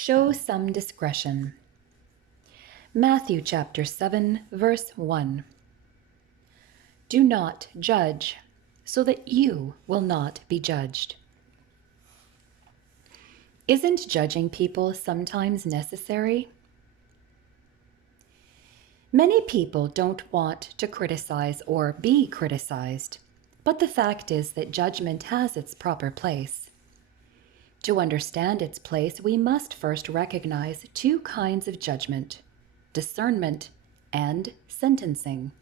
Show some discretion. Matthew chapter 7, verse 1. Do not judge, so that you will not be judged. Isn't judging people sometimes necessary? Many people don't want to criticize or be criticized, but the fact is that judgment has its proper place. To understand its place, we must first recognize two kinds of judgment: discernment and sentencing.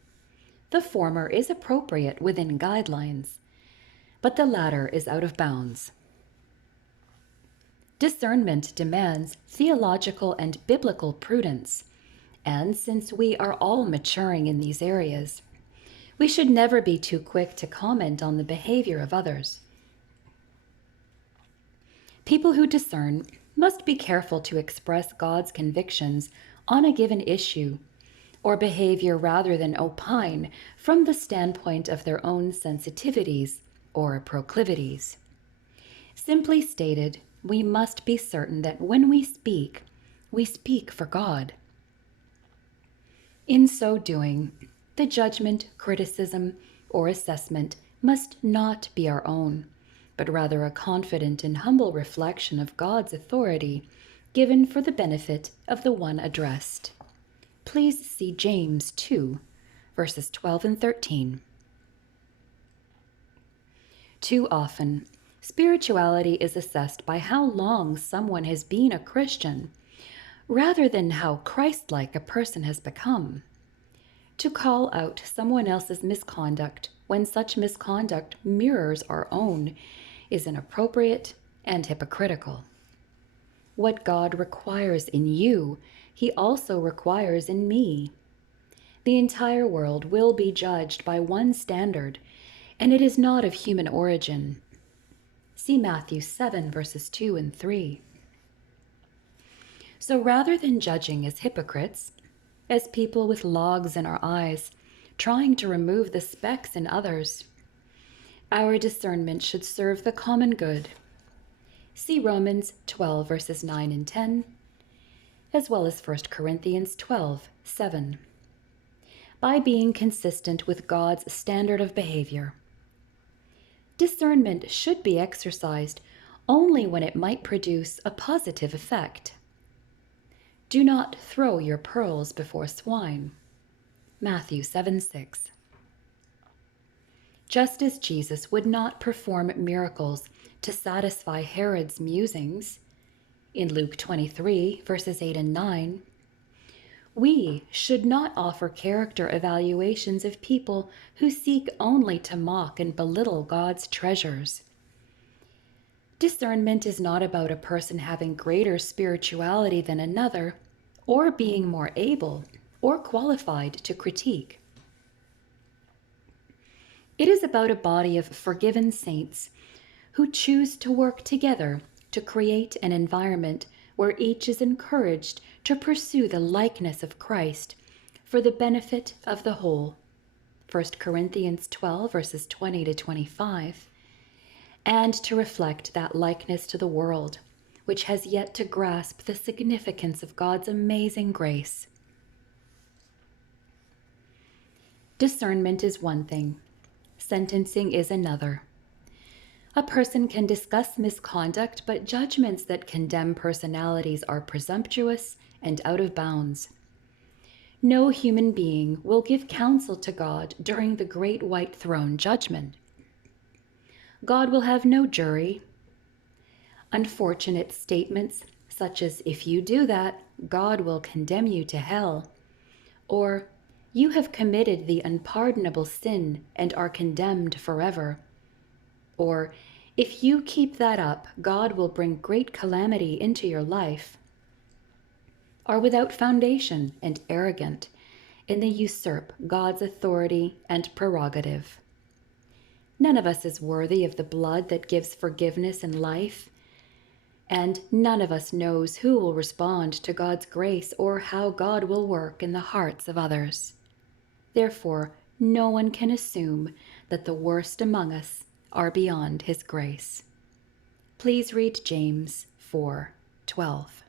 The former is appropriate within guidelines, but the latter is out of bounds. Discernment demands theological and biblical prudence, and since we are all maturing in these areas, we should never be too quick to comment on the behavior of others. People who discern must be careful to express God's convictions on a given issue or behavior rather than opine from the standpoint of their own sensitivities or proclivities. Simply stated, we must be certain that when we speak for God. In so doing, the judgment, criticism, or assessment must not be our own, but rather a confident and humble reflection of God's authority given for the benefit of the one addressed. Please see James 2, verses 12 and 13. Too often, spirituality is assessed by how long someone has been a Christian, rather than how Christ-like a person has become. To call out someone else's misconduct when such misconduct mirrors our own is inappropriate and hypocritical. What God requires in you, He also requires in me. The entire world will be judged by one standard, and it is not of human origin. See Matthew 7, verses 2 and 3. So rather than judging as hypocrites, as people with logs in our eyes, trying to remove the specks in others, our discernment should serve the common good. See Romans 12, verses 9 and 10, as well as 1 Corinthians 12, 7. By being consistent with God's standard of behavior. Discernment should be exercised only when it might produce a positive effect. Do not throw your pearls before swine. Matthew 7:6. Just as Jesus would not perform miracles to satisfy Herod's musings, in Luke 23, verses 8 and 9, we should not offer character evaluations of people who seek only to mock and belittle God's treasures. Discernment is not about a person having greater spirituality than another, or being more able or qualified to critique. It is about a body of forgiven saints who choose to work together to create an environment where each is encouraged to pursue the likeness of Christ for the benefit of the whole. 1 Corinthians 12, verses 20 to 25. And to reflect that likeness to the world, which has yet to grasp the significance of God's amazing grace. Discernment is one thing, sentencing is another. A person can discuss misconduct, but judgments that condemn personalities are presumptuous and out of bounds. No human being will give counsel to God during the great white throne judgment. God will have no jury. Unfortunate statements such as, "If you do that, God will condemn you to hell," or "You have committed the unpardonable sin and are condemned forever," or "If you keep that up, God will bring great calamity into your life," are without foundation and arrogant, and they usurp God's authority and prerogative. None of us is worthy of the blood that gives forgiveness and life, and none of us knows who will respond to God's grace or how God will work in the hearts of others. Therefore, no one can assume that the worst among us are beyond His grace. Please read James 4:12.